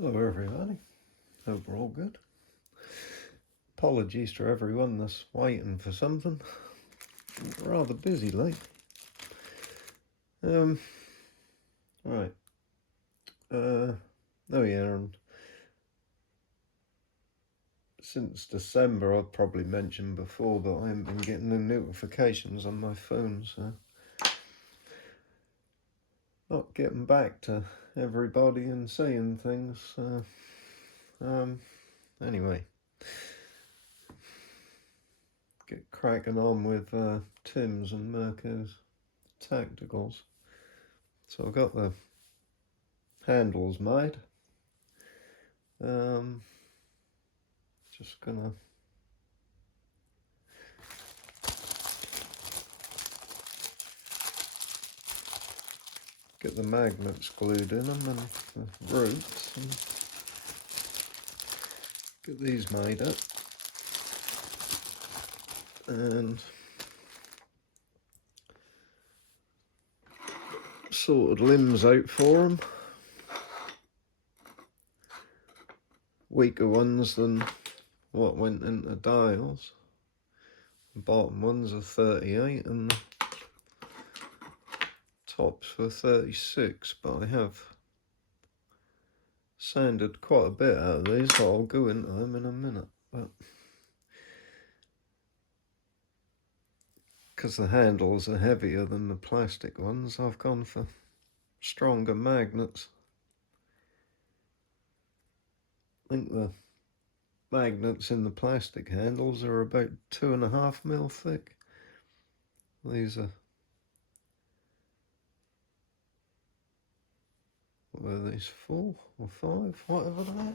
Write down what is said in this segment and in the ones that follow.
Hello everybody, hope we're all good. Apologies to everyone that's waiting for something. I'm rather busy lately. Right. Oh yeah, and since December I've probably mentioned before, but I haven't been getting the notifications on my phone, so not getting back to everybody and saying things. Anyway, get cracking on with Tim's and Mirko's tacticals. So I've got the handles made. Just gonna get the magnets glued in them and the roots, and get these made up, and sorted limbs out for them. Weaker ones than what went into dials. The bottom ones are 38 and the tops were 36, but I have sanded quite a bit out of these, so I'll go into them in a minute. But because the handles are heavier than the plastic ones, I've gone for stronger magnets. I think the magnets in the plastic handles are about 2.5 mil thick. These are, what are these, 4 or 5, whatever they are.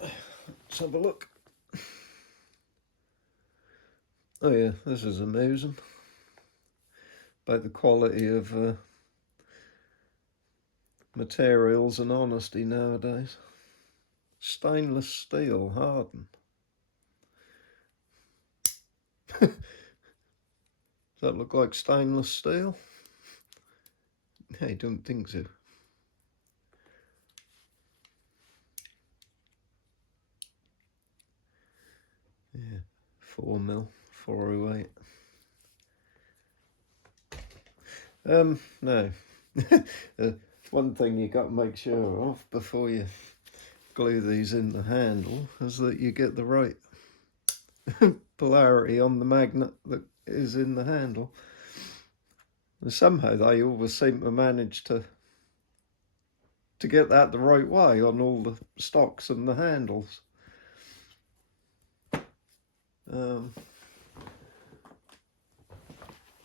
Let's have a look. Oh yeah, this is amusing. About the quality of materials and honesty nowadays. Stainless steel hardened. Does that look like stainless steel? I don't think so. Yeah, 4 mil, 408. No. One thing you got to make sure of before you glue these in the handle is that you get the right polarity on the magnet that is in the handle. And somehow they always seem to manage to get that the right way on all the stocks and the handles.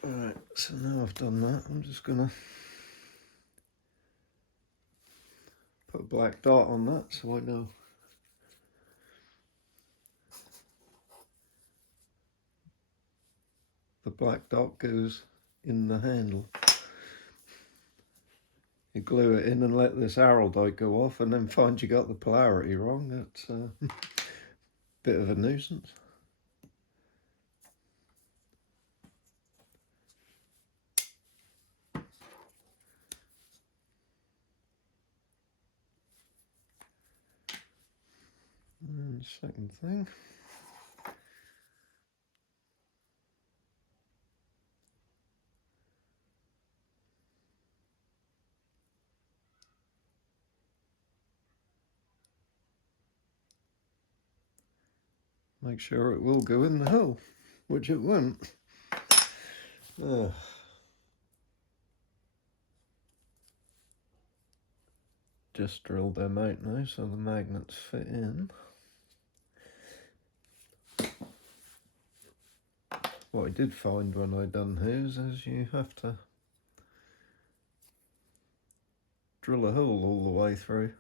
Alright, so now I've done that, I'm just gonna put a black dot on that so I know the black dot goes in the handle. You glue it in and let this araldite go off and then find you got the polarity wrong. That's a bit of a nuisance. And second thing, make sure it will go in the hole, which it won't. Just drilled them out now so the magnets fit in. What I did find when I done his is you have to drill a hole all the way through.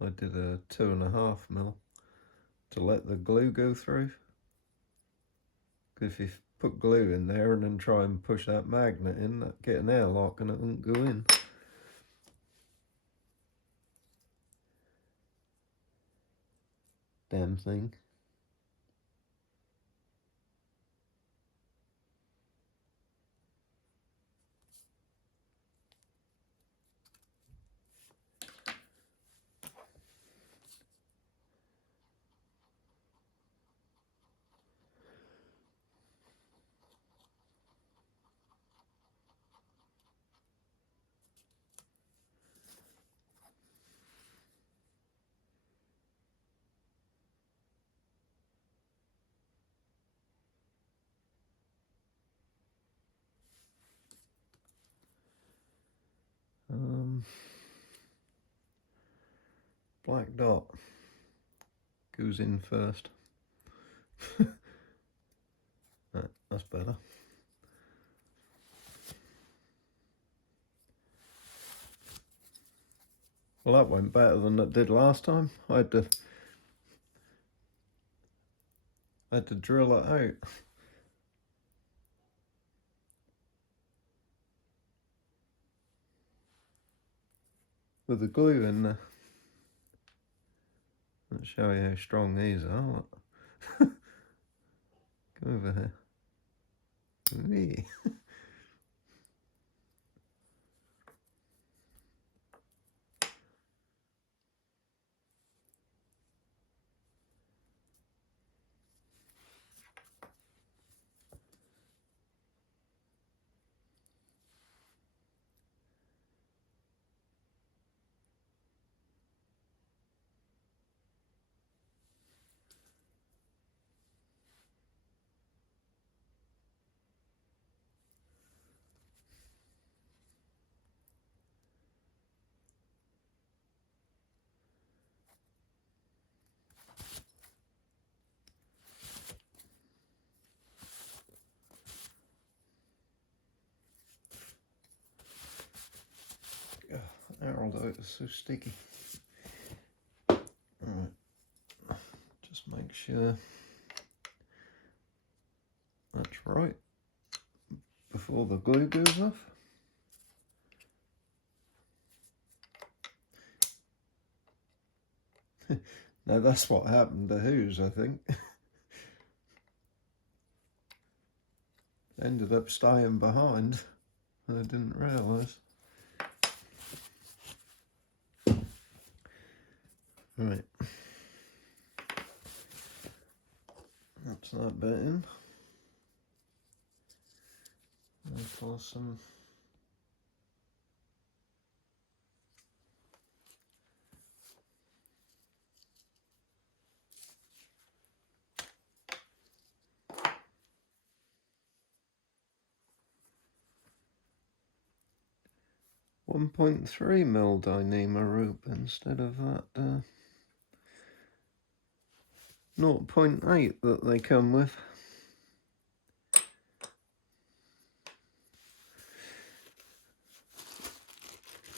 I did a 2.5 mil to let the glue go through. Because if you put glue in there and then try and push that magnet in, that get an airlock and it won't go in. Damn thing. black dot goes in first. Right, that's better. Well, that went better than it did last time. I had to drill it out. With the glue in there. Let's show you how strong these are. Look. Come over here. Whee. Arrow out is so sticky. Alright, just make sure that's right before the glue goes off. Now that's what happened to whose, I think. Ended up staying behind and I didn't realise. Right, that's that bit in. And for some .3mm Dyneema rope instead of that 0.8 that they come with.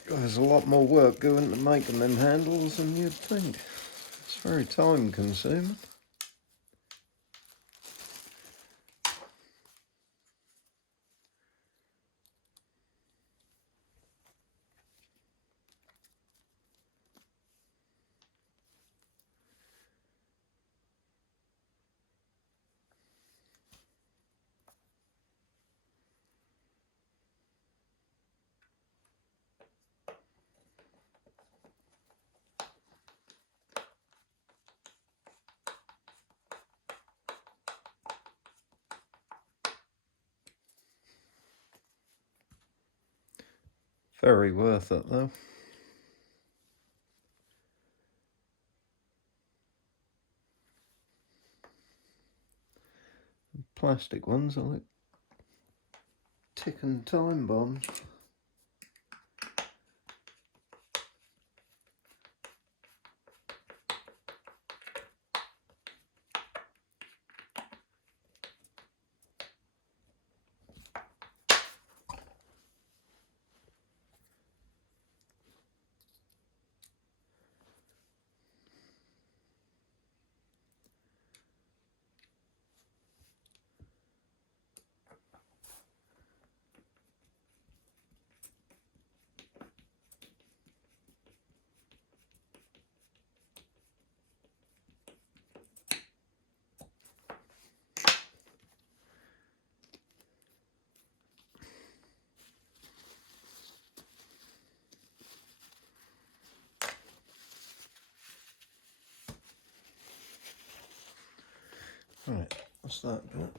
There's a lot more work going to making them handles than you'd think. It's very time consuming. Very worth it though. Plastic ones are like ticking time bombs. Right, what's that bit?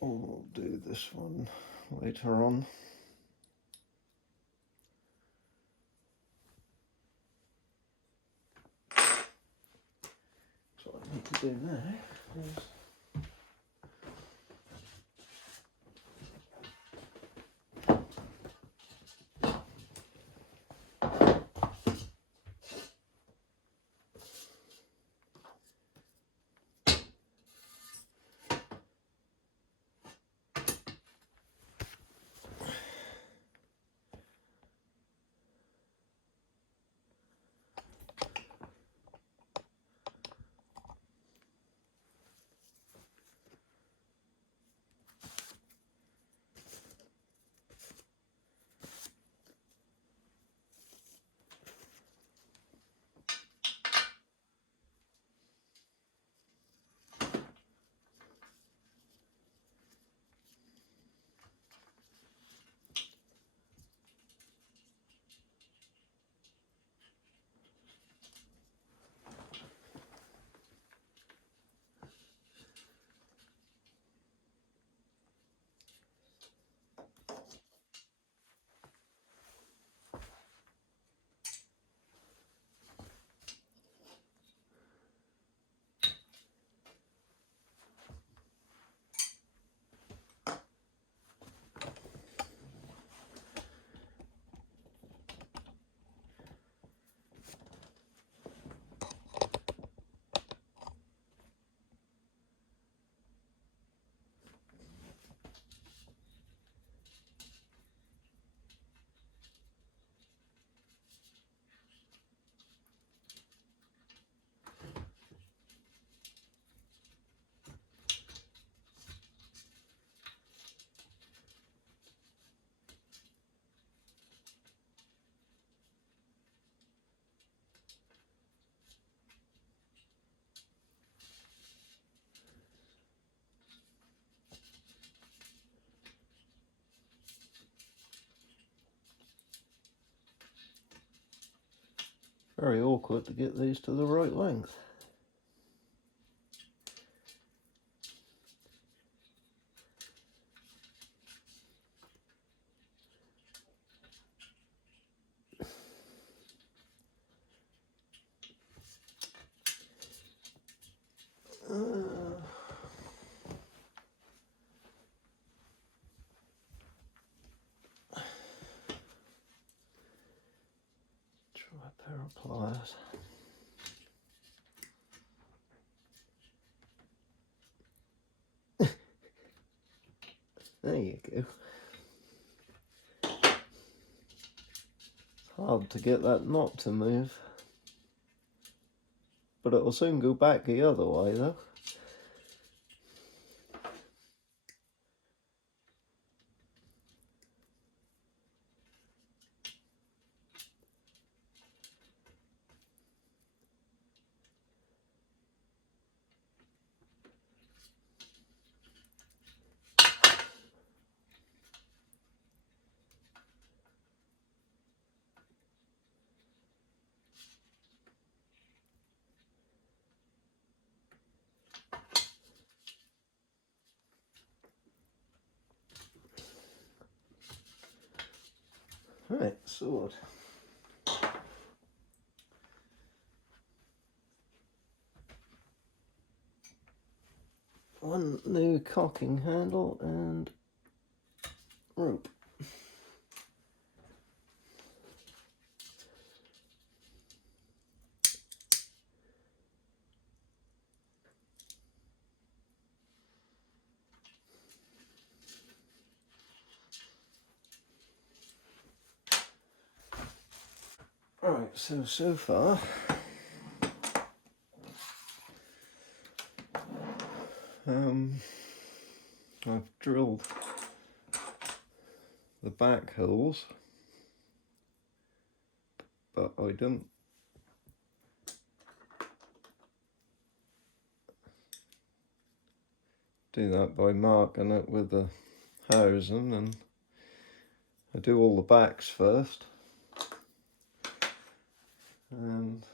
Oh, we'll do this one later on. So what I need to do now is very awkward to get these to the right length. Try a pair of pliers. There you go. It's hard to get that knot to move, but it'll soon go back the other way though. Right, sword. One new cocking handle and rope. Right, so far I've drilled the back holes, but I didn't do that by marking it with the housing, and I do all the backs first, and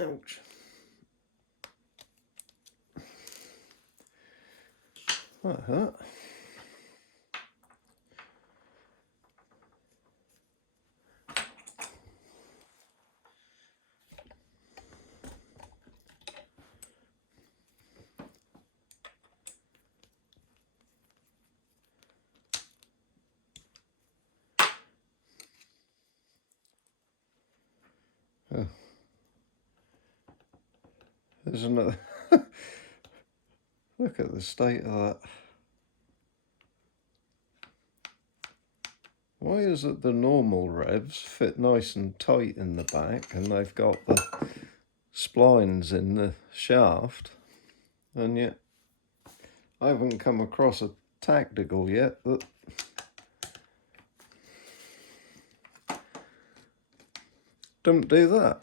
ouch. That hurt. Oh. There's another. Look at the state of that. Why is it the normal revs fit nice and tight in the back and they've got the splines in the shaft, and yet I haven't come across a tactical yet that don't do that.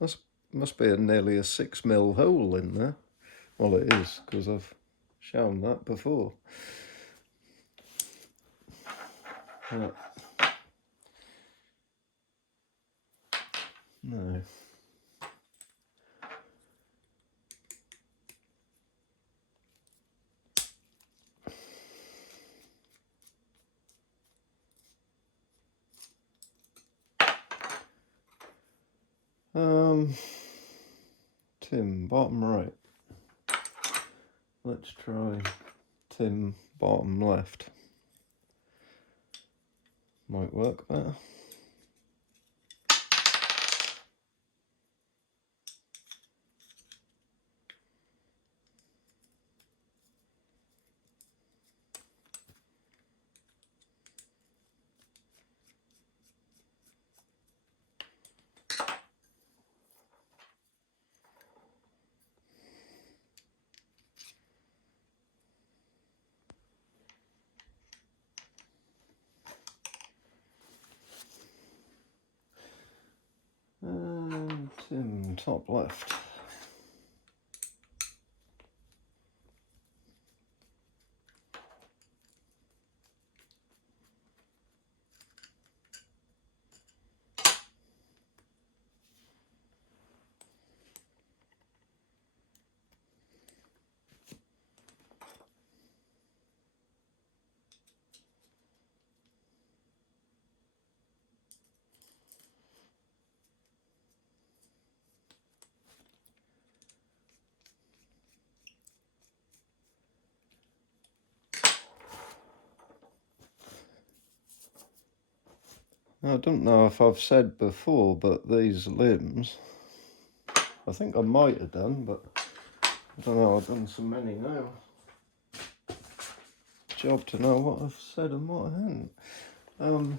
That must be nearly a 6mm hole in there. Well, it is, because I've shown that before. Right. No. Tim, bottom right. Let's try Tim, bottom left. Might work better. top left. I don't know if I've said before, but these limbs, I think I might have done, but I don't know, I've done so many now. Job to know what I've said and what I haven't.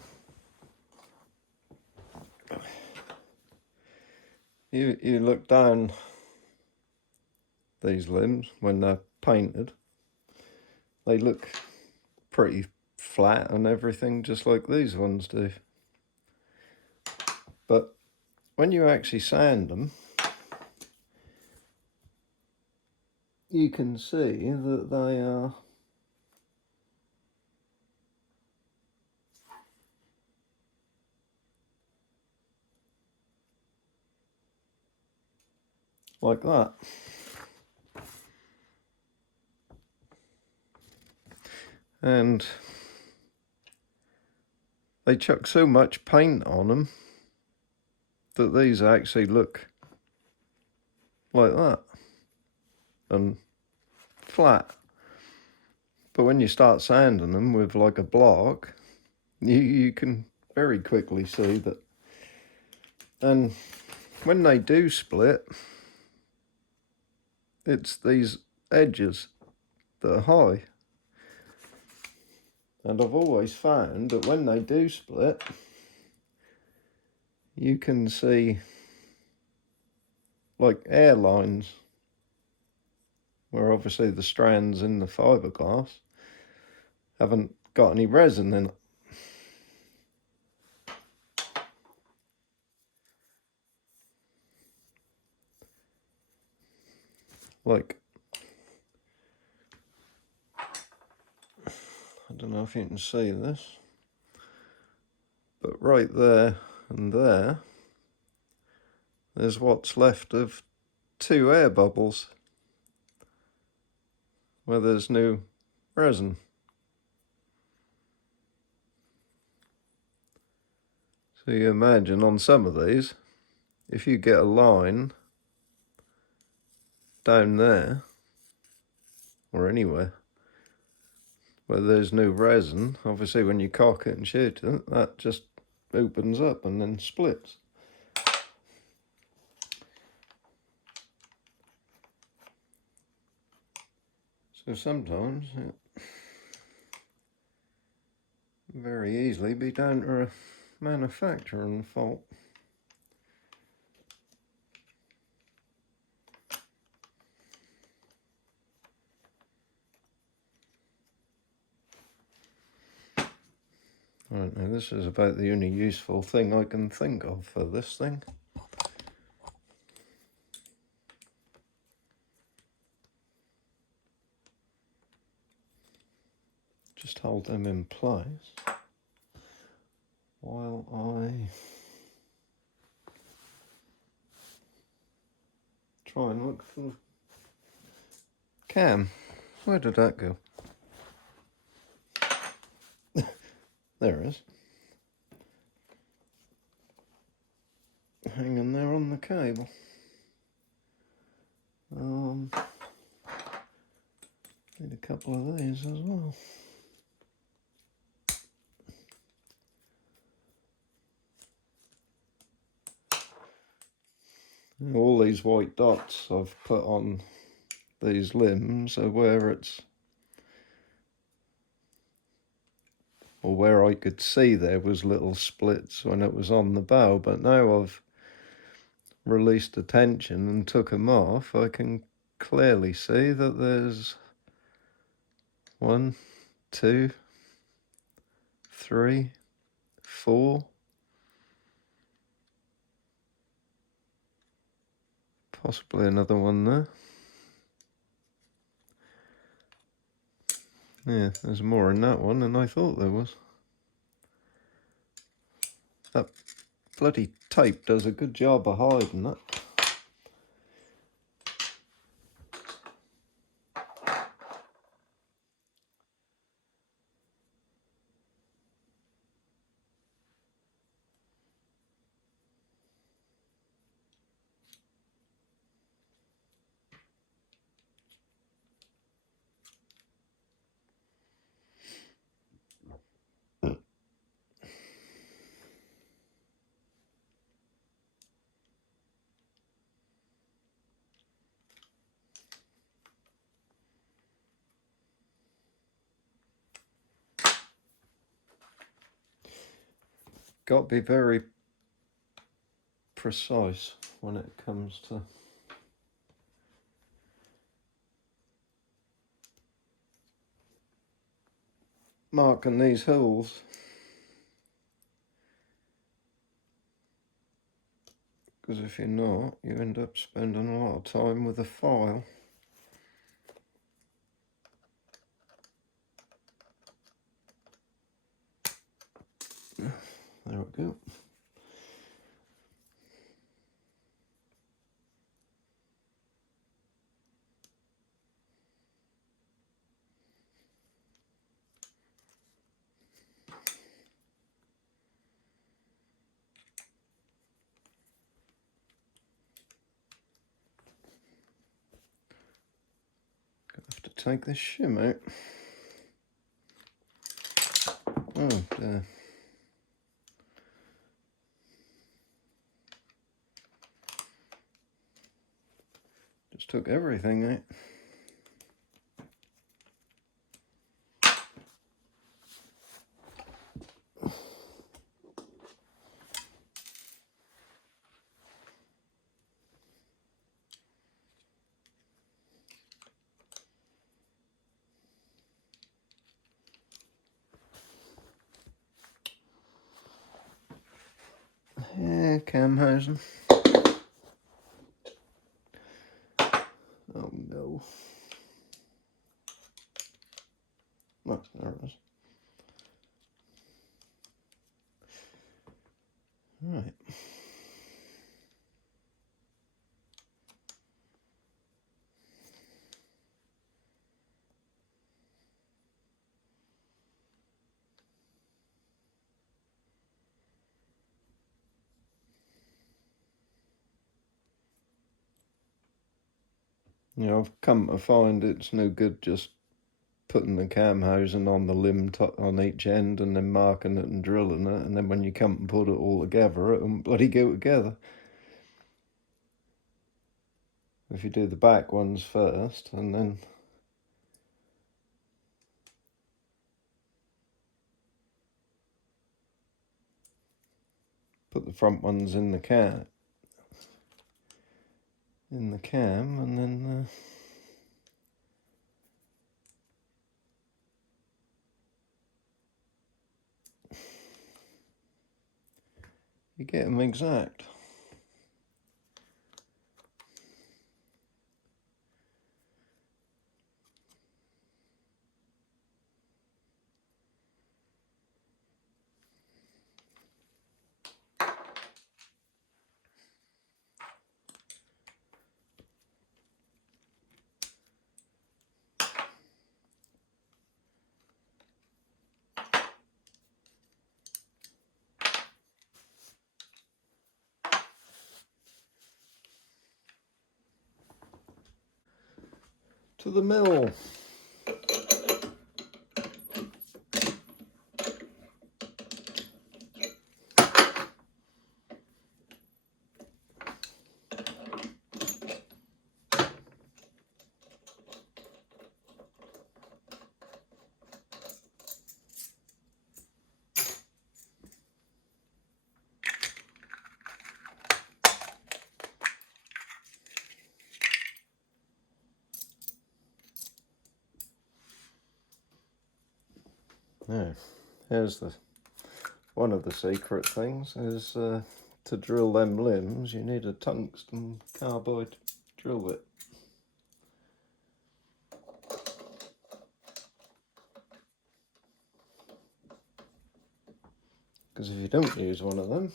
You look down these limbs when they're painted, they look pretty flat and everything, just like these ones do. But when you actually sand them, you can see that they are like that. And they chuck so much paint on them that these actually look like that and flat. But when you start sanding them with like a block, you can very quickly see that. And when they do split, it's these edges that are high. And I've always found that when they do split, you can see like airlines where obviously the strands in the fiberglass haven't got any resin in it. Like, I don't know if you can see this, but right there and there, there's what's left of 2 air bubbles where there's no resin. So you imagine on some of these, if you get a line down there, or anywhere, where there's no resin, obviously when you cock it and shoot it, that just opens up and then splits. So sometimes it very easily be down to a manufacturing fault. I don't know, this is about the only useful thing I can think of for this thing. Just hold them in place while I try and look for the cam. Where did that go? There it is. Hanging there on the cable. Need a couple of these as well. All these white dots I've put on these limbs are where it's, or where I could see there was little splits when it was on the bow, but now I've released the tension and took them off, I can clearly see that there's 1, 2, 3, 4, Possibly another one there. Yeah, there's more in that one than I thought there was. That bloody tape does a good job of hiding that. Got to be very precise when it comes to marking these holes, because if you're not, you end up spending a lot of time with a file. There we go. Have to take this shim out. Oh dear. Just took everything out. Yeah, cam housing. Oh no. Oh, there it is. Right. Yeah, I've come to find it's no good just putting the cam housing on the limb on each end and then marking it and drilling it, and then when you come and put it all together, it won't bloody go together. If you do the back ones first and then put the front ones in the cam, and then you get them exact. To the mill. Now, here's one of the secret things is to drill them limbs, you need a tungsten carbide drill bit. Because if you don't use one of them,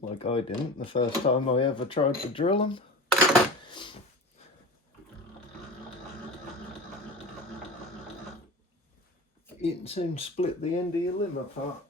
like I didn't the first time I ever tried to drill them, you can soon split the end of your limb apart.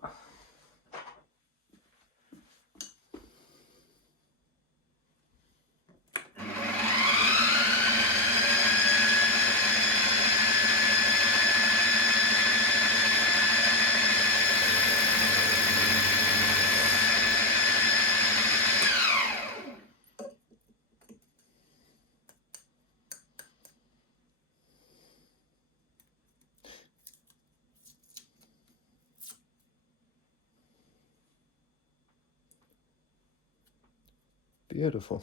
Beautiful.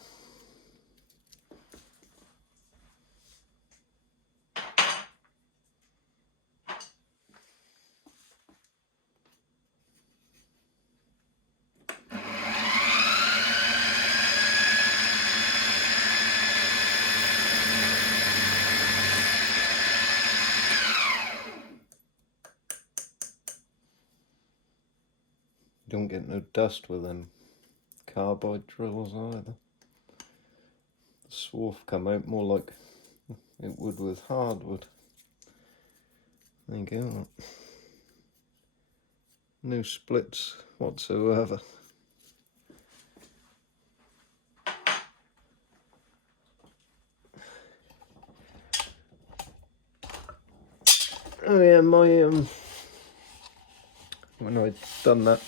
You don't get no dust with them carbide drills either. The swarf come out more like it would with hardwood. There you go. No splits whatsoever. Oh yeah, my when I'd done that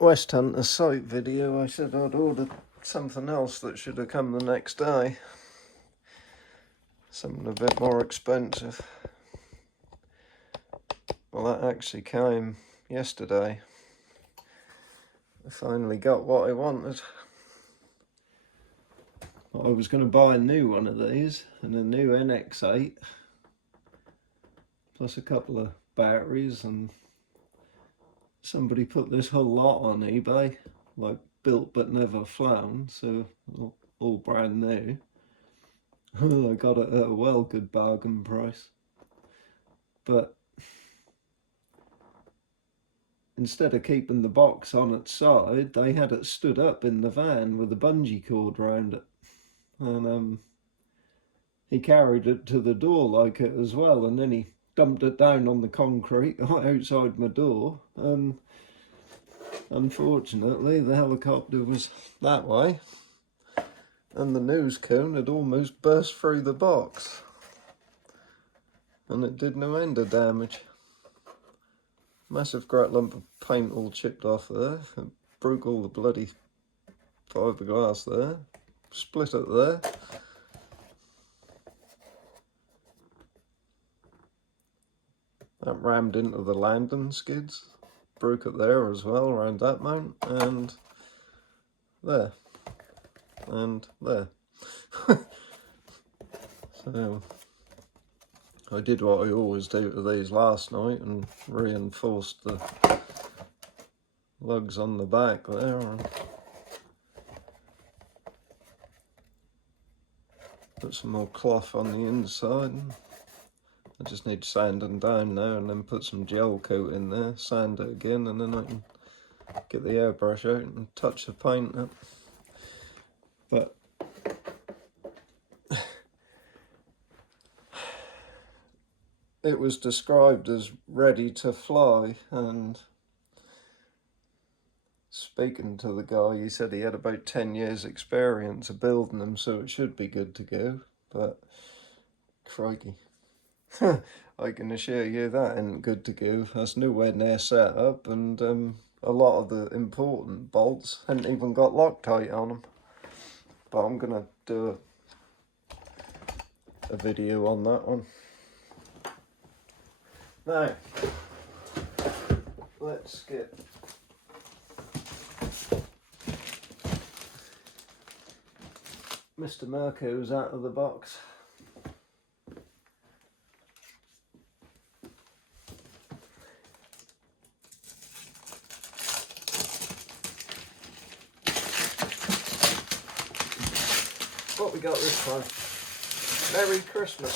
West Hunter site video, I said I'd ordered something else that should have come the next day. Something a bit more expensive. Well, that actually came yesterday. I finally got what I wanted. I was going to buy a new one of these, and a new NX8, plus a couple of batteries, and somebody put this whole lot on eBay, like built but never flown, so all brand new. I got it at a well good bargain price. But instead of keeping the box on its side, they had it stood up in the van with a bungee cord around it. And he carried it to the door like it as well, and then he dumped it down on the concrete outside my door, and unfortunately the helicopter was that way and the nose cone had almost burst through the box, and it did no end of damage. Massive great lump of paint all chipped off there. It broke all the bloody fiberglass there, split it there. That rammed into the landing skids, broke it there as well around that mount, and there, and there. So I did what I always do to these last night and reinforced the lugs on the back there and put some more cloth on the inside. I just need sanding down now, and then put some gel coat in there, sand it again, and then I can get the airbrush out and touch the paint up. But it was described as ready to fly, and speaking to the guy, he said he had about 10 years experience of building them, so it should be good to go. But crikey. I can assure you that ain't good to go. That's nowhere near set up, and a lot of the important bolts hadn't even got Loctite on them. But I'm gonna do a video on that one. Now, let's get Mr. Mirko's out of the box. we got this time? Merry Christmas.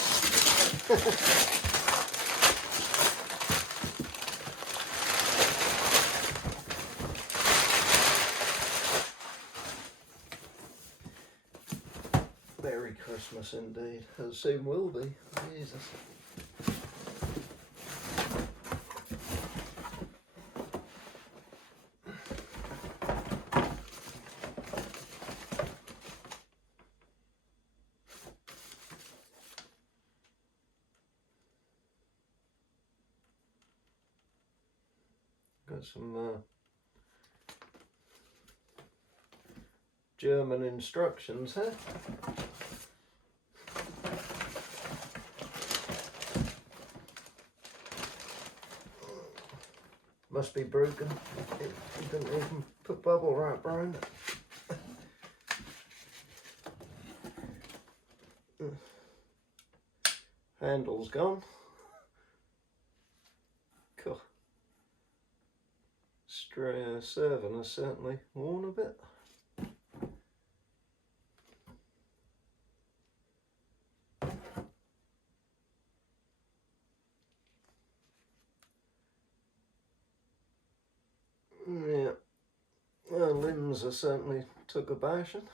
Merry Christmas indeed. As soon will be. Jesus. Got some German instructions here. Must be broken. It didn't even put bubble wrap around it. Handle's gone. Cool. Serving has certainly worn a bit. Yeah, well, limbs are certainly took a bashing.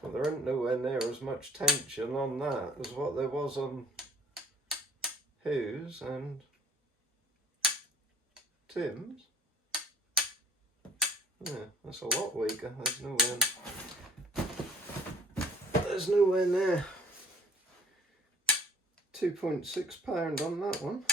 Well, there ain't nowhere near as much tension on that as what there was on Who's and Tim's. Yeah, that's a lot weaker. There's nowhere near 2.6 pound on that one.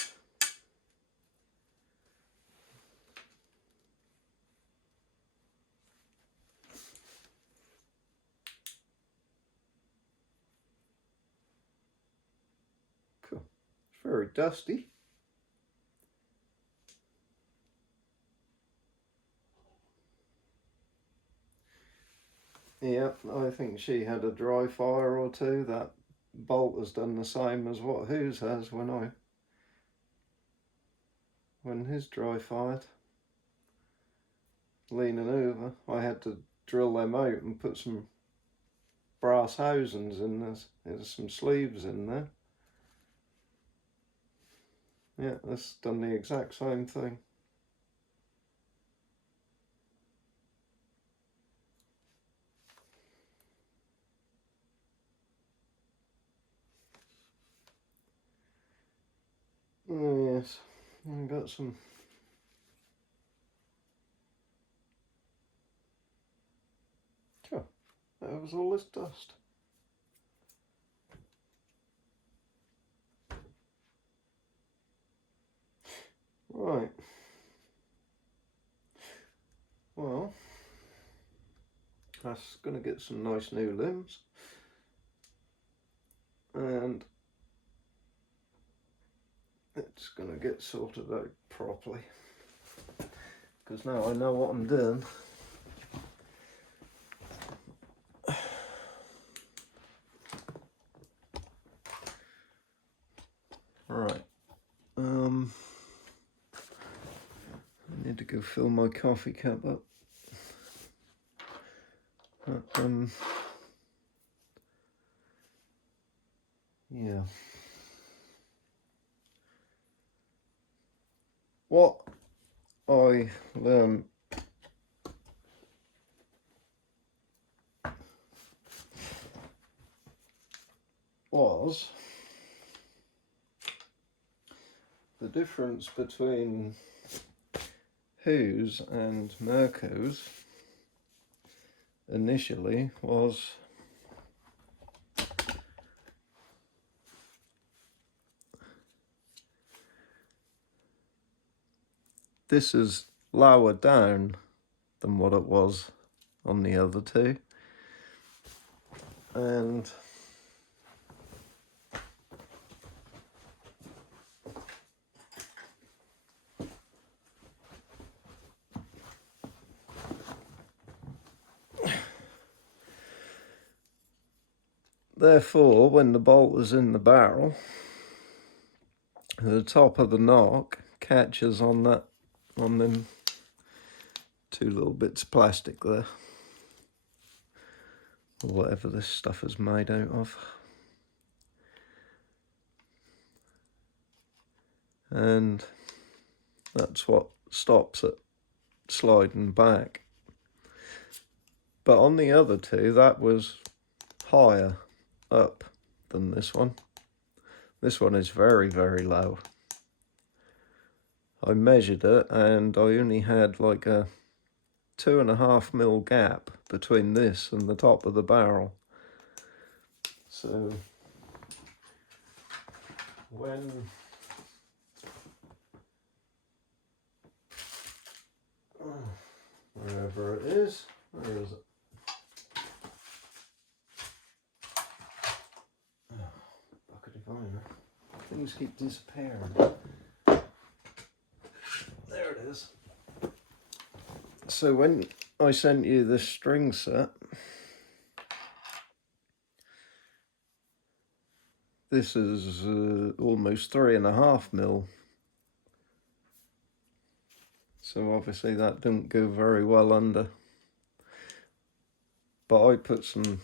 Cool. It's very dusty. Yep, I think she had a dry fire or two. That bolt has done the same as what Who's has when his dry fired. Leaning over, I had to drill them out and put some brass housings in there. There's some sleeves in there. Yeah, that's done the exact same thing. Oh yes, I got some. Oh, that was all this dust. Right. Well, that's going to get some nice new limbs. And it's going to get sorted out properly. Because now I know what I'm doing. Right. I need to go fill my coffee cup up. Yeah. What I learned was the difference between Who's and Mirko's initially was this is lower down than what it was on the other two, and therefore when the bolt is in the barrel, the top of the knock catches on them 2 little bits of plastic there, or whatever this stuff is made out of. And that's what stops it sliding back. But on the other two, that was higher up than this one. This one is very, very low. I measured it and I only had like a 2.5 mil gap between this and the top of the barrel. So when wherever it is, where is it? Buckety fire. Things keep disappearing. There it is. So when I sent you this string set, this is almost 3.5 mil. So obviously that didn't go very well under. But I put some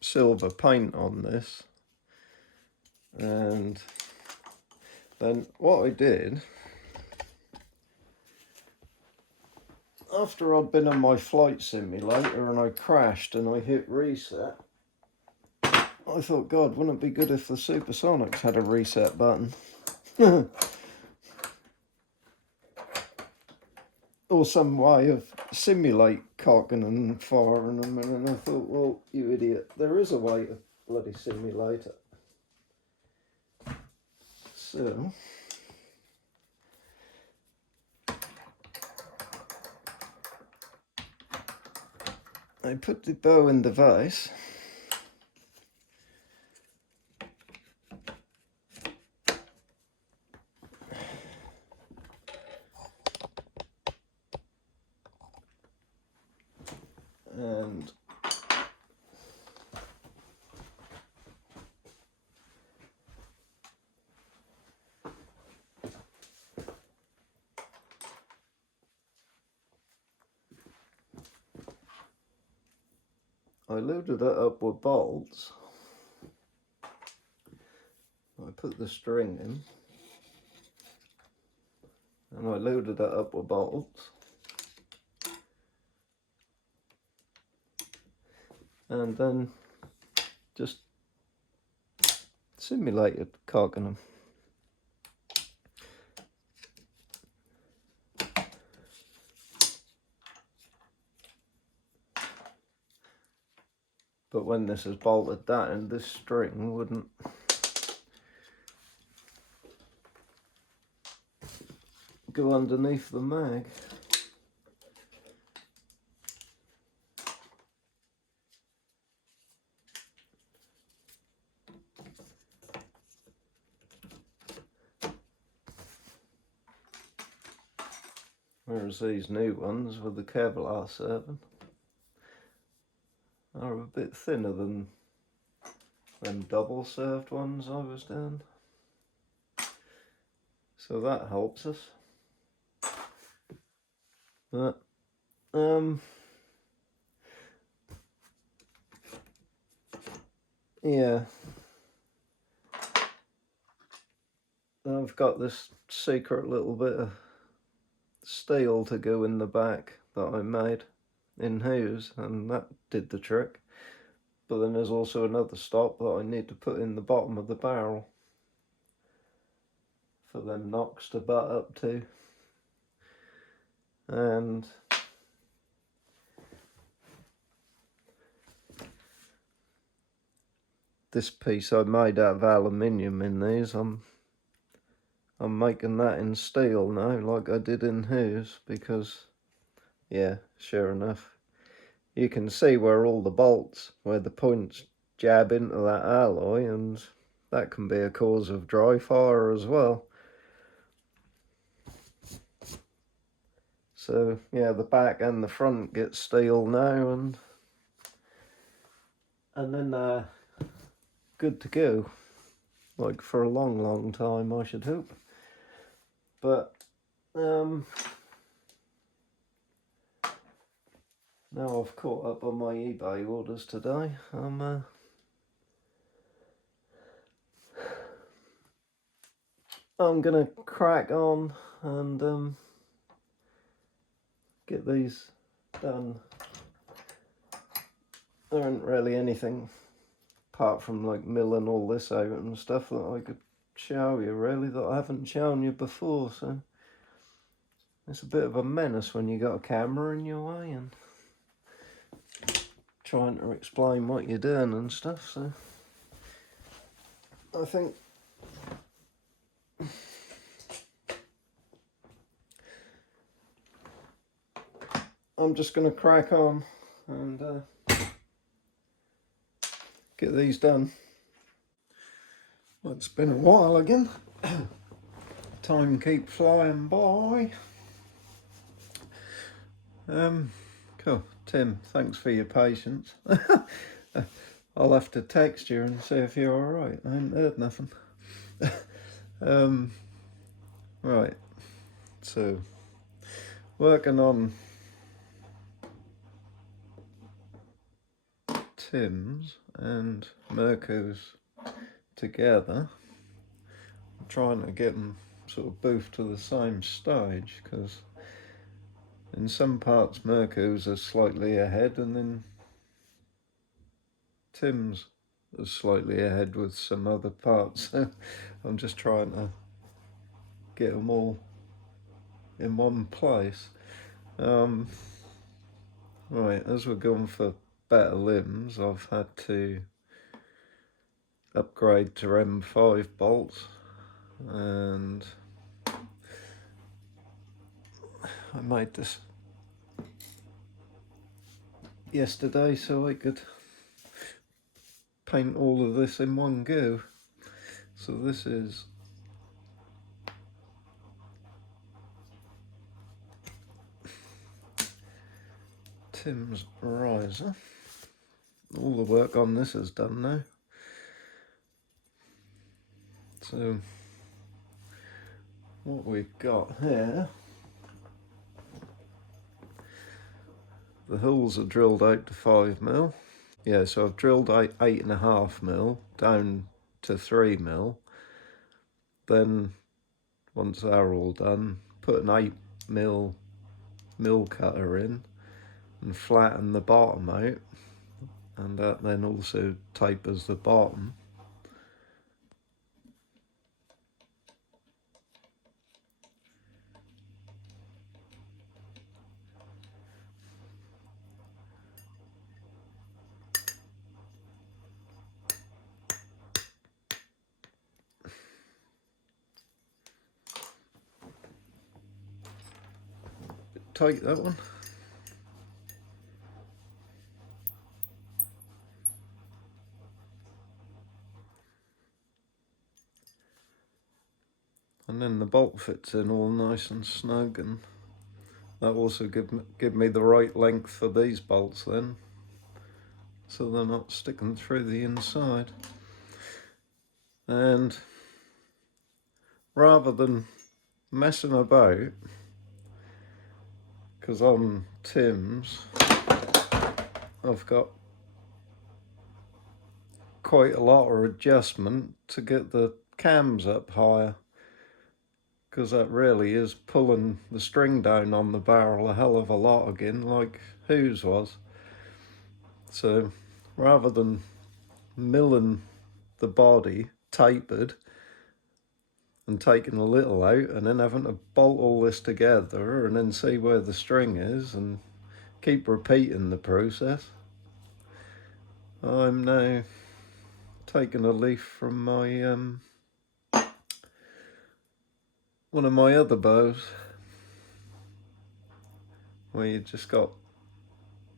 silver paint on this. And then what I did, after I'd been on my flight simulator and I crashed and I hit reset, I thought, God, wouldn't it be good if the Supersonics had a reset button? Or some way of simulate cocking and firing them. And I thought, well, you idiot, there is a way to bloody simulate it. So I put the bow in the vise. And I loaded it up with bolts. I put the string in and I loaded it up with bolts. And then just simulated cocking them. But when this is bolted down, this string wouldn't go underneath the mag. Whereas these new ones with the Kevlar serving are a bit thinner than them double served ones I was doing. So that helps us. But yeah, I've got this secret little bit of steel to go in the back that I made in Hughes, and that did the trick. But then there's also another stop that I need to put in the bottom of the barrel for them knocks to butt up to. And this piece I made out of aluminium in these, I'm making that in steel now, like I did in Hughes, because yeah, sure enough, you can see where all the bolts, where the points jab into that alloy, and that can be a cause of dry fire as well. So yeah, the back and the front get steel now, and then good to go, like for a long time, I should hope. But Now I've caught up on my eBay orders today, I'm gonna crack on and get these done. There isn't really anything apart from like milling all this out and stuff that I could show you really that I haven't shown you before, so it's a bit of a menace when you got a camera in your way and trying to explain what you're doing and stuff. So I think I'm just going to crack on and get these done. Well, it's been a while again. Time keeps flying by. Cool. Tim, thanks for your patience. I'll have to text you and see if you're alright. I haven't heard nothing. Right, so working on Tim's and Mirko's together. I'm trying to get them sort of both to the same stage, because in some parts Mirko's are slightly ahead and then Tim's is slightly ahead with some other parts. So I'm just trying to get them all in one place. Right, as we're going for better limbs, I've had to upgrade to M5 bolts, and I made this yesterday so I could paint all of this in one go. So this is Tim's riser. All the work on this is done now. So what we've got here, the holes are drilled out to 5mm. Yeah, so I've drilled out 8.5mm down to 3mm. Then once they're all done, put an 8mm mill cutter in and flatten the bottom out, and that then also tapers the bottom. Tight, that one. And then the bolt fits in all nice and snug, and that also give me the right length for these bolts then, so they're not sticking through the inside. And rather than messing about, because on Tim's I've got quite a lot of adjustment to get the cams up higher, because that really is pulling the string down on the barrel a hell of a lot again, like whose was. So rather than milling the body tapered and taking a little out and then having to bolt all this together and then see where the string is and keep repeating the process, I'm now taking a leaf from my one of my other bows, where you just got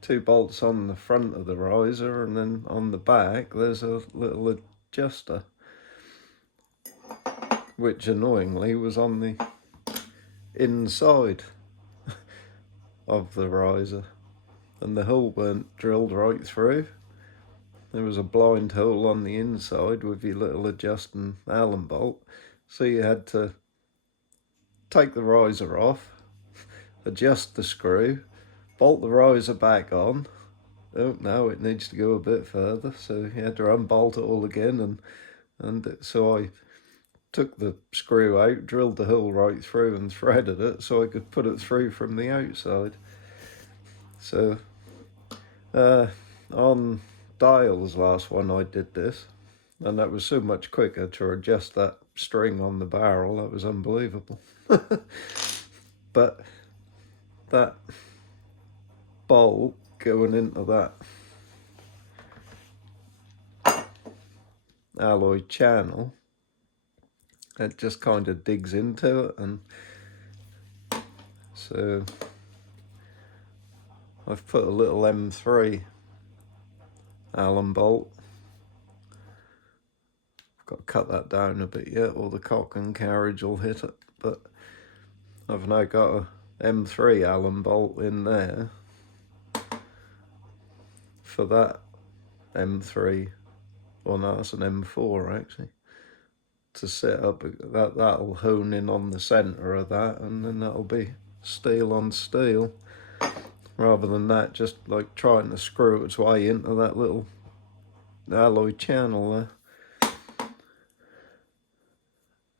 2 bolts on the front of the riser, and then on the back there's a little adjuster, which annoyingly was on the inside of the riser, and the hole weren't drilled right through. There was a blind hole on the inside with your little adjusting Allen bolt, so you had to take the riser off, adjust the screw, bolt the riser back on. Oh, now it needs to go a bit further, so you had to unbolt it all again, and so I took the screw out, drilled the hole right through and threaded it so I could put it through from the outside. So on Dial's last one I did this, and that was so much quicker to adjust that string on the barrel, that was unbelievable. But that bolt going into that alloy channel, it just kind of digs into it, and so I've put a little M3 Allen bolt. I've got to cut that down a bit yet or the cock and carriage will hit it, but I've now got a M3 Allen bolt in there for that M3, well no, it's an M4 actually, to set up. That'll hone in on the centre of that, and then that'll be steel on steel, rather than that just like trying to screw its way into that little alloy channel there.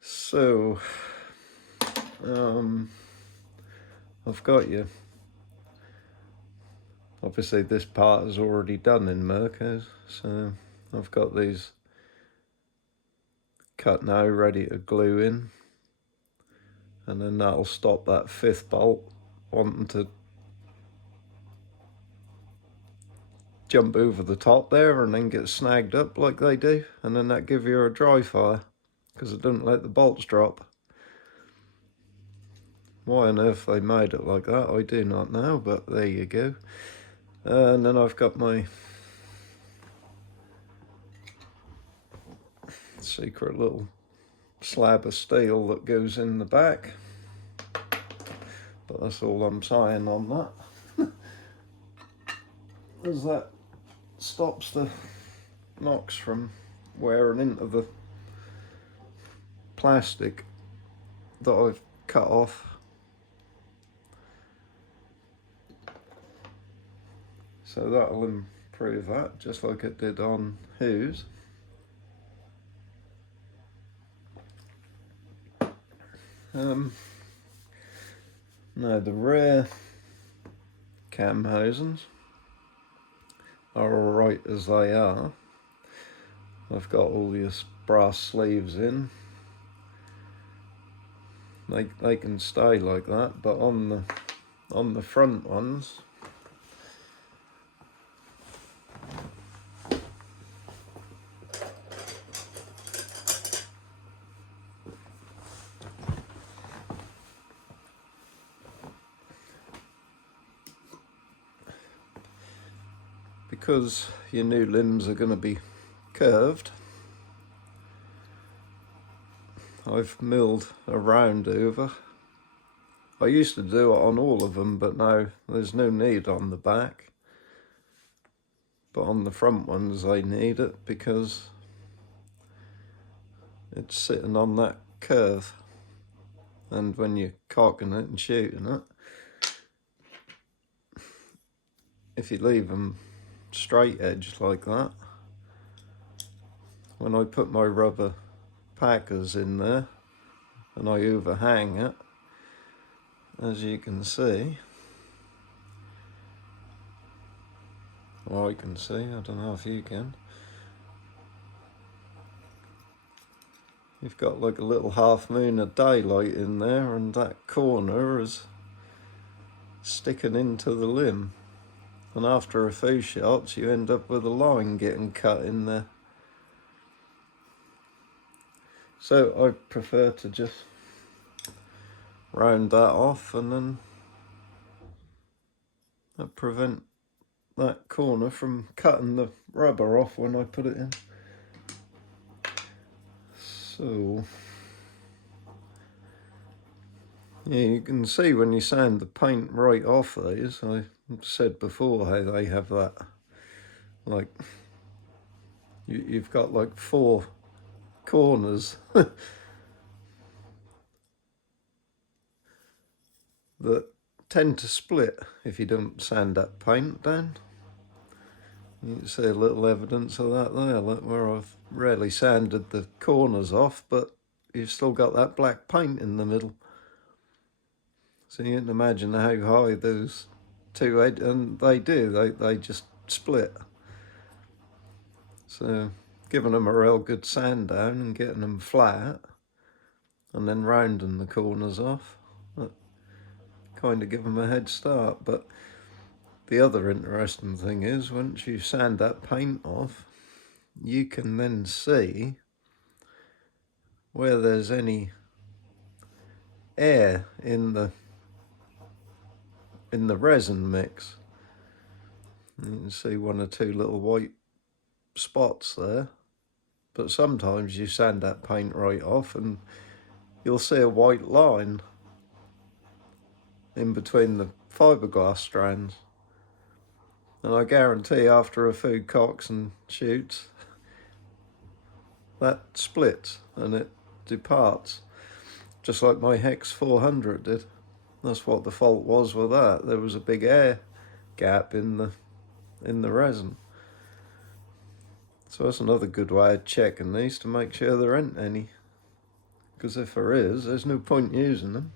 So I've got you. Obviously this part is already done in Mirko, so I've got these cut now, ready to glue in, and then that'll stop that 5th bolt wanting to jump over the top there and then get snagged up like they do, and then that give you a dry fire because it doesn't let the bolts drop. Why on earth they made it like that, I do not know, but there you go. And then I've got my secret little slab of steel that goes in the back, but that's all I'm saying on that. As that stops the knocks from wearing into the plastic that I've cut off. So that'll improve that, just like it did on his. Now the rear cam housings are alright as they are. I've got all these brass sleeves in. They can stay like that, but on the front ones, because your new limbs are going to be curved, I've milled a round over. I used to do it on all of them, but now there's no need on the back. But on the front ones they need it because it's sitting on that curve. And when you're cocking it and shooting it, if you leave them straight edged like that, when I put my rubber packers in there and I overhang it, as you can see, well, I can see, I don't know if you can, you've got like a little half moon of daylight in there, and that corner is sticking into the limb, and after a few shots you end up with a line getting cut in there. So I prefer to just round that off, and then that prevent that corner from cutting the rubber off when I put it in. So yeah, you can see when you sand the paint right off these, I said before how they have that, like, you've got like 4 corners that tend to split if you don't sand that paint down. You can see a little evidence of that there, look, where I've rarely sanded the corners off, but you've still got that black paint in the middle. So you can imagine how high those two, and they do, they just split. So giving them a real good sand down and getting them flat, and then rounding the corners off, that kind of give them a head start. But the other interesting thing is, once you sand that paint off, you can then see where there's any air in the resin mix. You can see one or two little white spots there, but sometimes you sand that paint right off and you'll see a white line in between the fiberglass strands, and I guarantee after a few cocks and shoots that splits and it departs, just like my Hex 400 did. That's what the fault was with that. There was a big air gap in the resin. So that's another good way of checking these, to make sure there ain't any, because if there is, there's no point using them.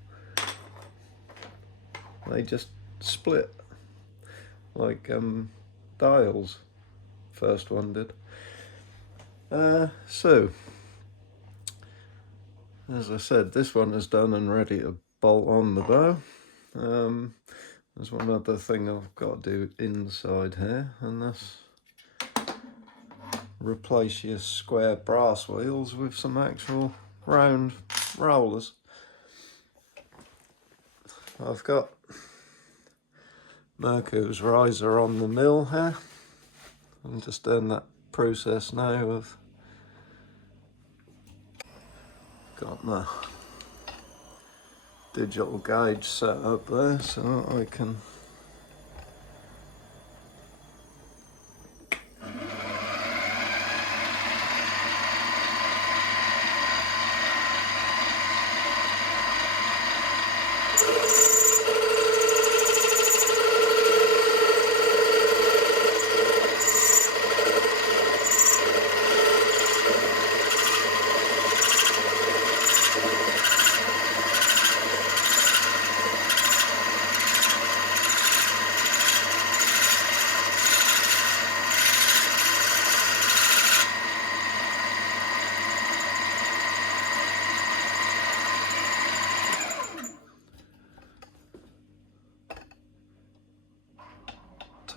They just split like dials. First one did. So as I said, this one is done and ready to bolt on the bow. There's one other thing I've got to do inside here, and that's replace your square brass wheels with some actual round rollers. I've got Mirko's riser on the mill here. I'm just doing that process now of got my digital gauge set up there so I can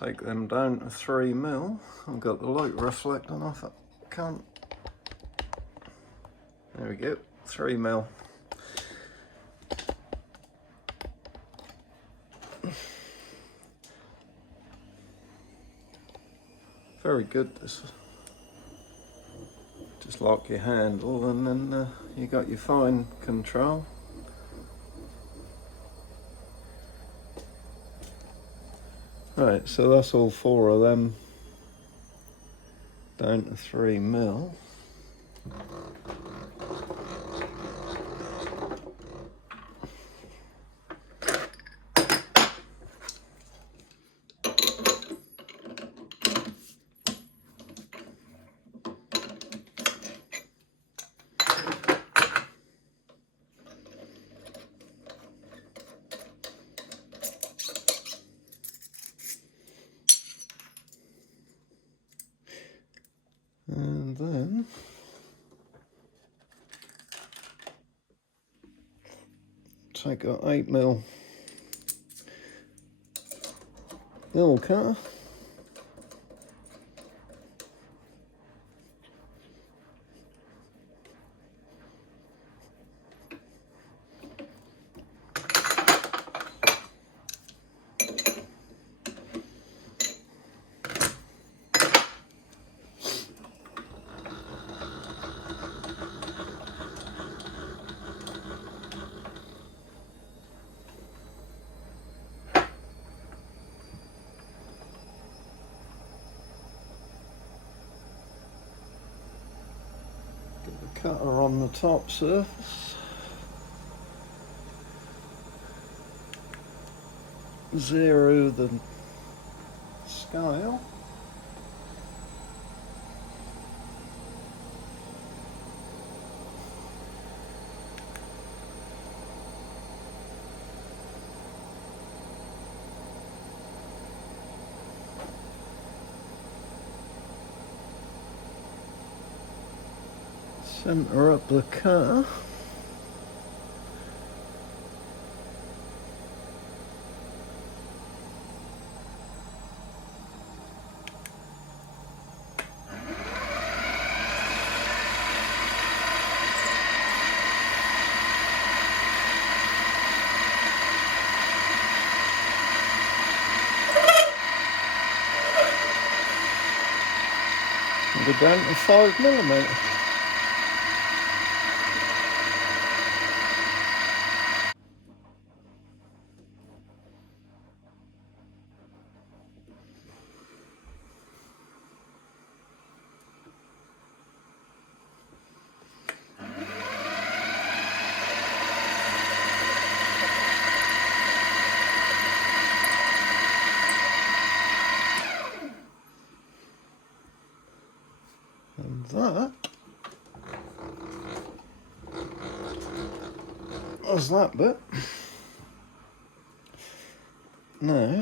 take them down to 3mm. I've got the light reflecting off it. Can't. There we go, 3mm. Very good, this. Just lock your handle and then you got your fine control. Right, so that's all 4 of them down to 3mm. And then take a 8mm nail cutter. Cutter on the top surface. zero the scale. Centre up the car. And go down to 5mm. And that was that bit. Now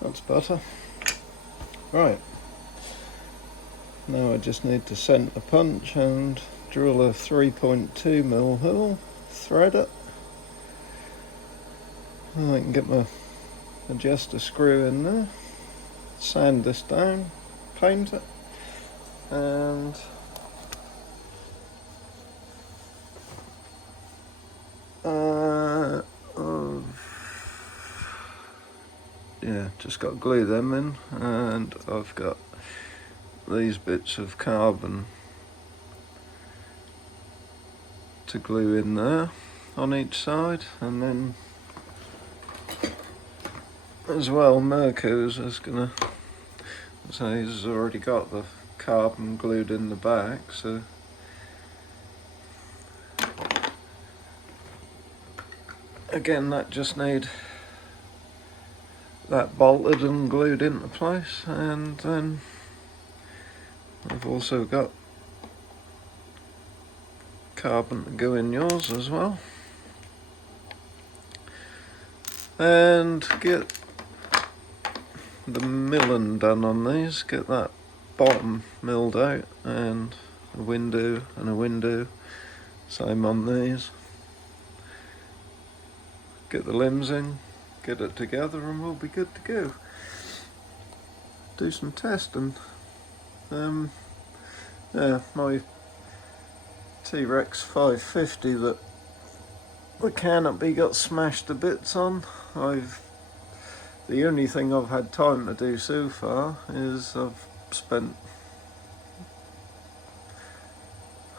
that's better. Right, now I just need to centre punch and drill a 3.2mm hole, thread it. And I can get my adjuster screw in there, sand this down, paint it, and yeah, just got to glue them in, and I've got these bits of carbon to glue in there on each side, and then as well Mirko's is gonna, so he's already got the carbon glued in the back, so again that just need that bolted and glued into place. And then I've also got carbon to go in yours as well, and get the milling done on these, get that bottom milled out, and a window and a window, same on these, get the limbs in, get it together, and we'll be good to go. Do some testing. Yeah, my T-Rex 550 that the canopy got smashed to bits on, I've The only thing I've had time to do so far is I've spent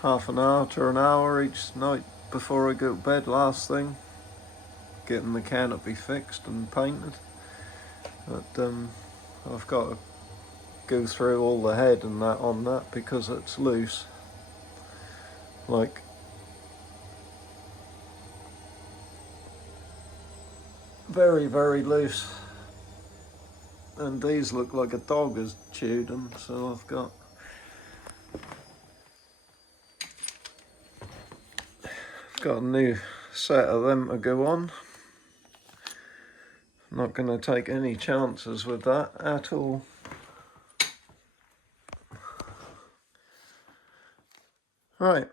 half an hour to an hour each night before I go to bed last thing getting the canopy fixed and painted. But I've got to go through all the head and that on that because it's loose. Like, very, very loose. And these look like a dog has chewed them, so I've got a new set of them to go on. Not going to take any chances with that at all. Right,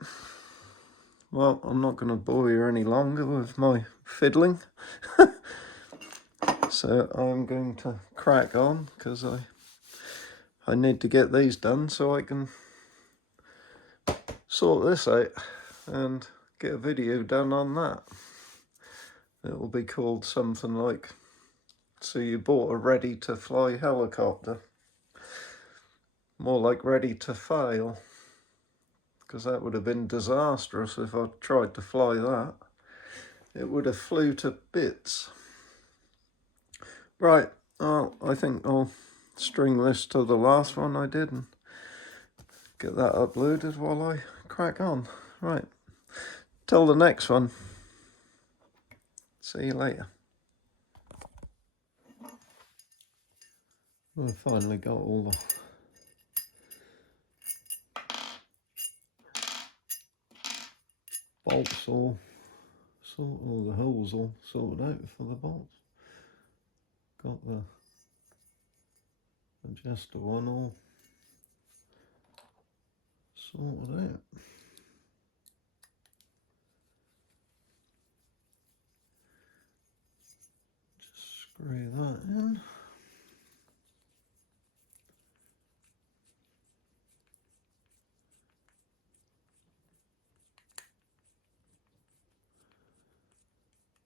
well, I'm not going to bore you any longer with my fiddling. So I'm going to crack on because I need to get these done so I can sort this out and get a video done on that. It will be called something like, so you bought a ready to fly helicopter. More like ready to fail, because that would have been disastrous if I tried to fly that. It would have flew to bits. Right, well, I think I'll string this to the last one I did and get that uploaded while I crack on. Right, till the next one. See you later. I finally got all the bolts all the holes all sorted out for the bolts. Got the adjuster one all sorted out. Just screw that in.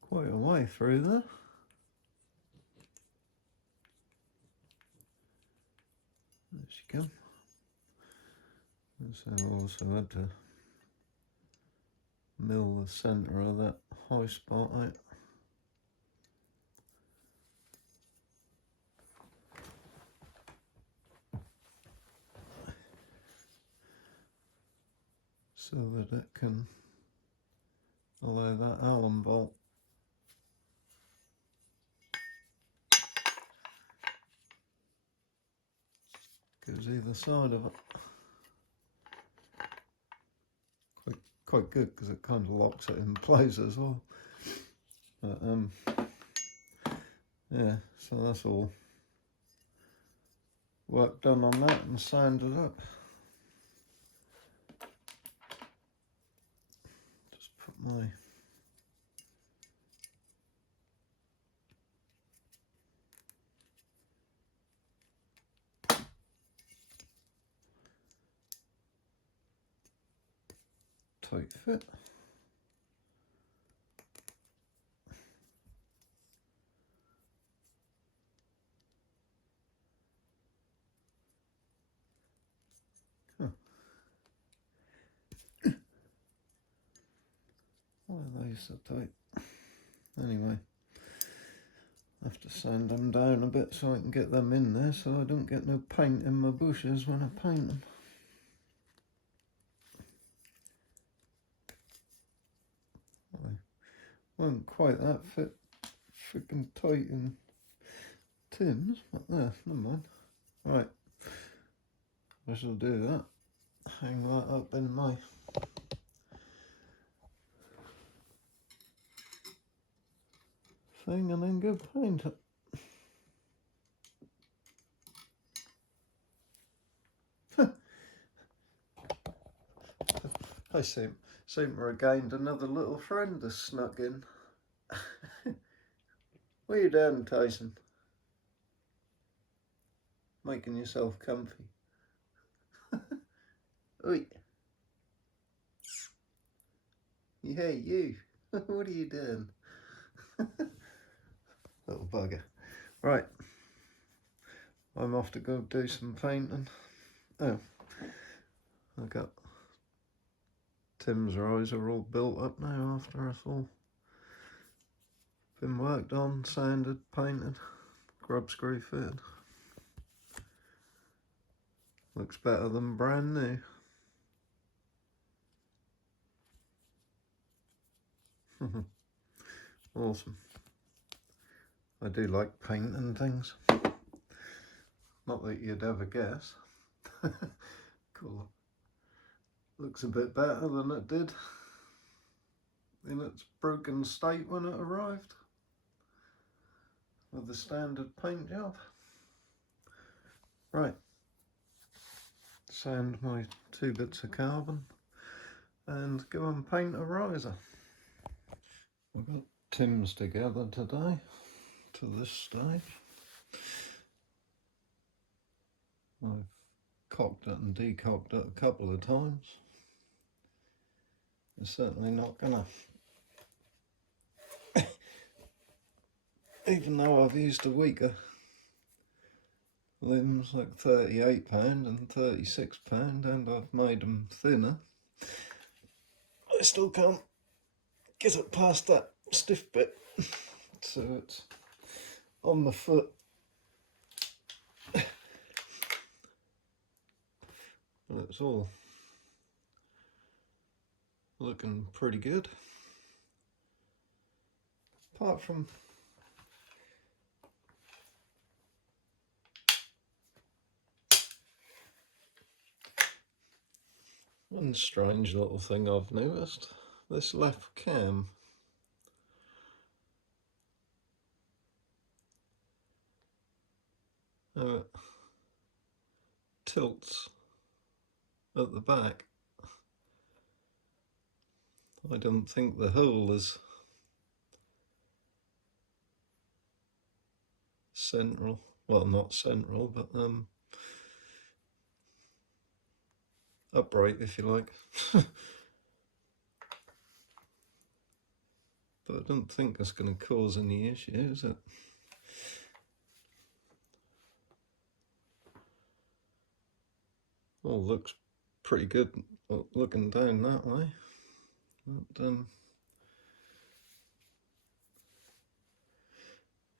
Quite a way through there. There she goes. So I also had to mill the centre of that high spot out. So that it can allow that Allen bolt goes either side of it. Quite good because it kind of locks it in place as well. But yeah, so that's all work done on that and sanded up. Just put my tight fit. Why are they so tight? Anyway, I have to sand them down a bit so I can get them in there so I don't get no paint in my bushes when I paint them. Wasn't quite that freaking tight in Tim's, but there, never mind. Right, I shall do that. Hang that up in my thing and then go paint it. I seem to have gained another little friend that's snuck in. What are you doing, Tyson? Making yourself comfy. Oi. Yeah, you. What are you doing? Little bugger. Right, I'm off to go do some painting. Oh, I got Tim's riser all built up now after it's all been worked on, sanded, painted, grub screw fitted. Looks better than brand new. Awesome. I do like painting things. Not that you'd ever guess. Cool. Looks a bit better than it did in its broken state when it arrived with the standard paint job. Right, sand my 2 bits of carbon and go and paint a riser. I've got Tim's together today to this stage. I've cocked it and decocked it a couple of times. It's certainly not gonna, even though I've used a weaker limbs like 38 pound and 36 pound, and I've made them thinner, I still can't get it past that stiff bit. So it's on the foot. But it's all looking pretty good. Apart from one strange little thing I've noticed. This left cam. It tilts at the back. I don't think the hole is central. Well, not central, but upright, if you like. But I don't think that's going to cause any issue, is it? All looks pretty good looking down that way. But,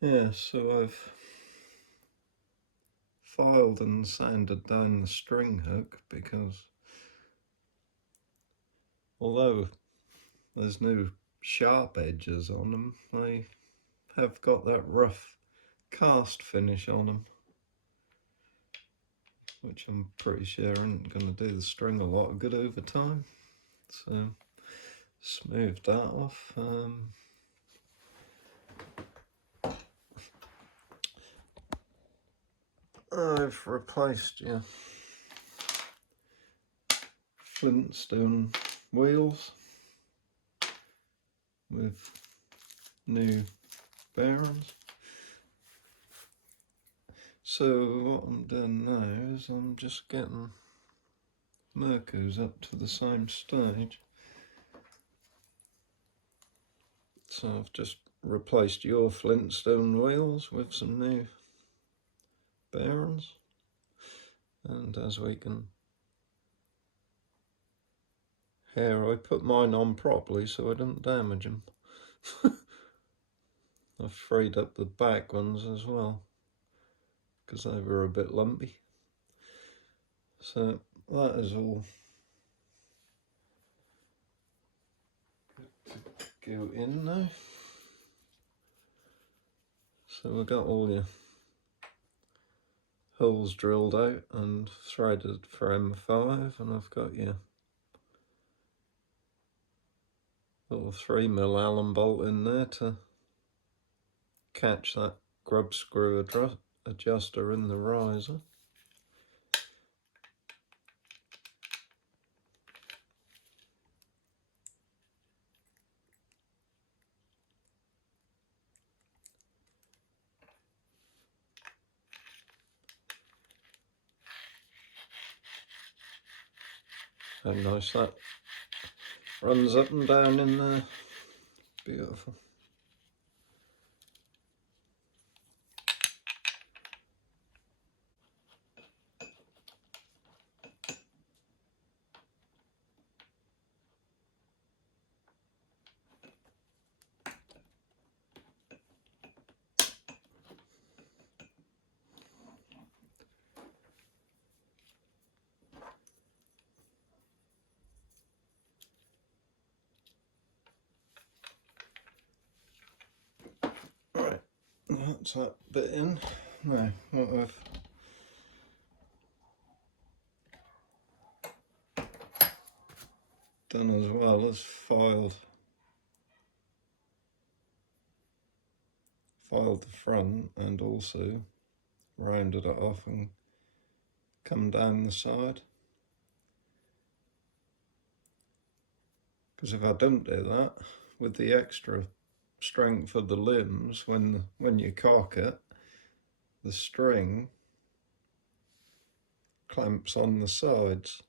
yeah, so I've filed and sanded down the string hook because although there's no sharp edges on them, they have got that rough cast finish on them, which I'm pretty sure isn't going to do the string a lot of good over time. So smooth that off. I've replaced Flintstone wheels with new bearings. So what I'm doing now is I'm just getting Mirko's up to the same stage. So I've just replaced your Flintstone wheels with some new bearings, and as we can hear, I put mine on properly so I don't damage them. I've freed up the back ones as well because they were a bit lumpy. So that is all good to go in now. So we've got all your holes drilled out and threaded for M5, and I've got your little 3mm Allen bolt in there to catch that grub screw adjuster in the riser. How nice that runs up and down in there. Beautiful. That's that bit in. Now, what I've done as well is filed the front and also rounded it off and come down the side. Because if I don't do that, with the extra strength of the limbs, when you cock it, the string clamps on the sides,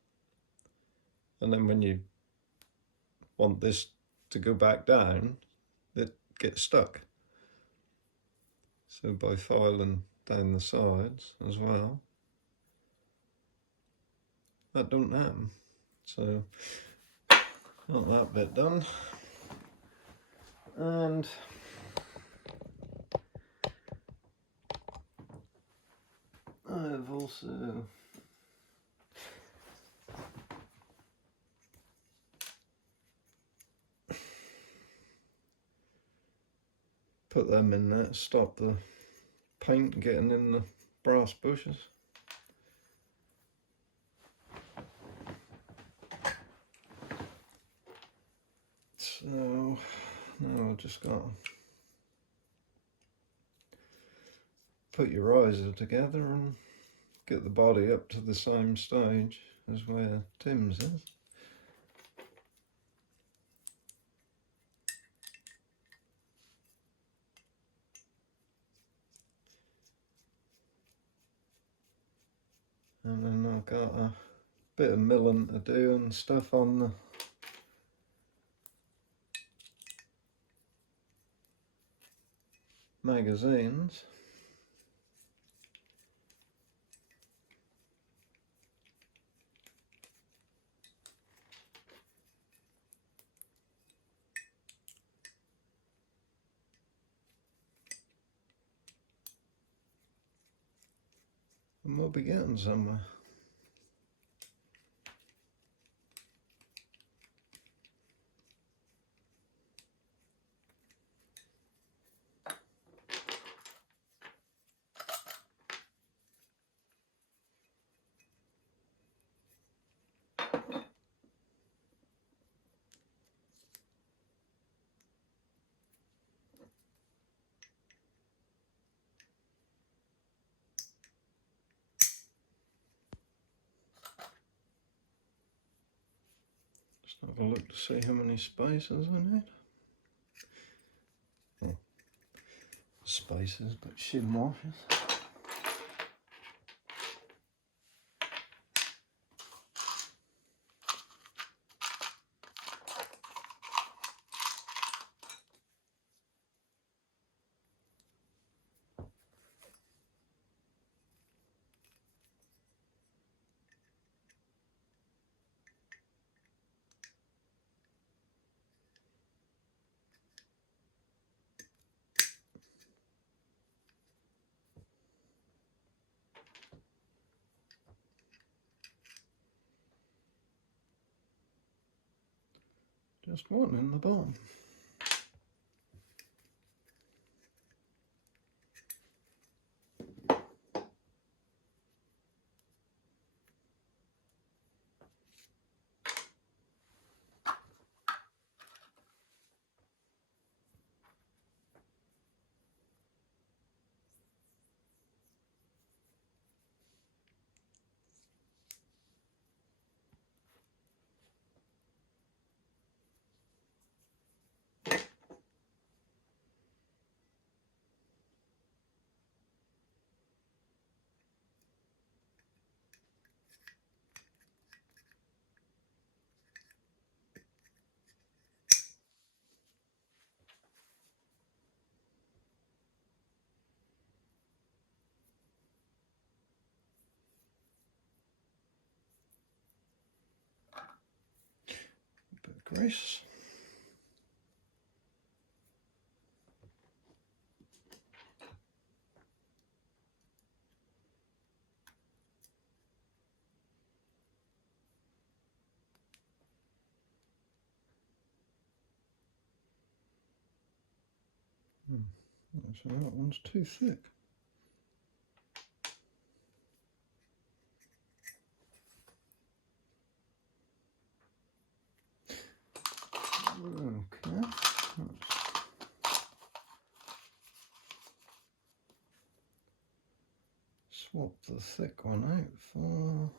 and then when you want this to go back down, it gets stuck. So by filing down the sides as well, that don't happen. So got that bit done, and I've also put them in there to stop the paint getting in the brass bushes. So now I've just got to put your riser together and get the body up to the same stage as where Tim's is. And then I've got a bit of milling to do and stuff on the magazines. And we'll be getting somewhere. Just have a look to see how many spaces I need. Oh, spaces, but shim washers. Just one in the bottom. Bit of grease. So that one's too thick. Okay. Swap the thick one out for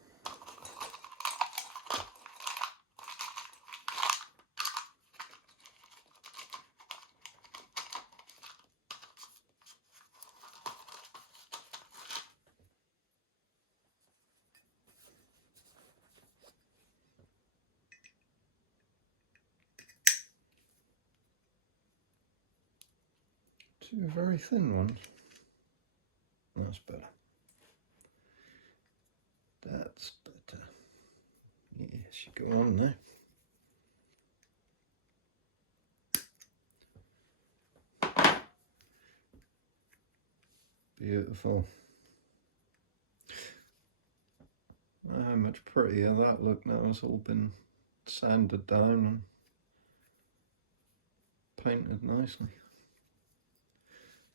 two very thin ones. That's better. That's better. Yeah, should go on there. Beautiful. How much prettier that look now. It's all been sanded down and painted nicely.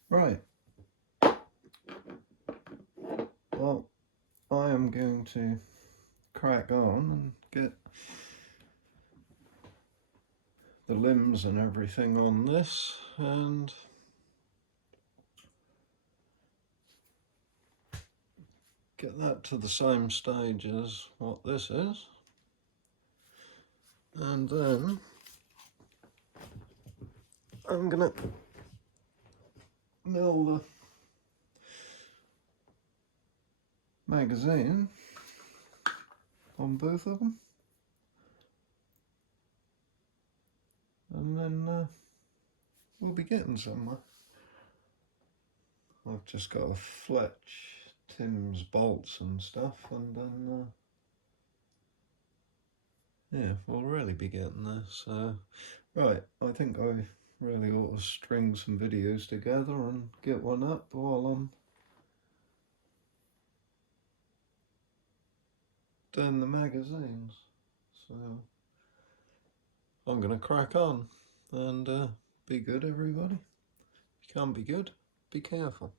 Right. Well, I am going to crack on and get the limbs and everything on this and get that to the same stage as what this is, and then I'm gonna mill the magazine on both of them, and then we'll be getting somewhere. I've just got to fletch Tim's bolts and stuff, and then yeah, we'll really be getting there. So right, I think I really ought to string some videos together and get one up while I'm doing the magazines. So I'm gonna crack on and be good, everybody. If you can't be good, be careful.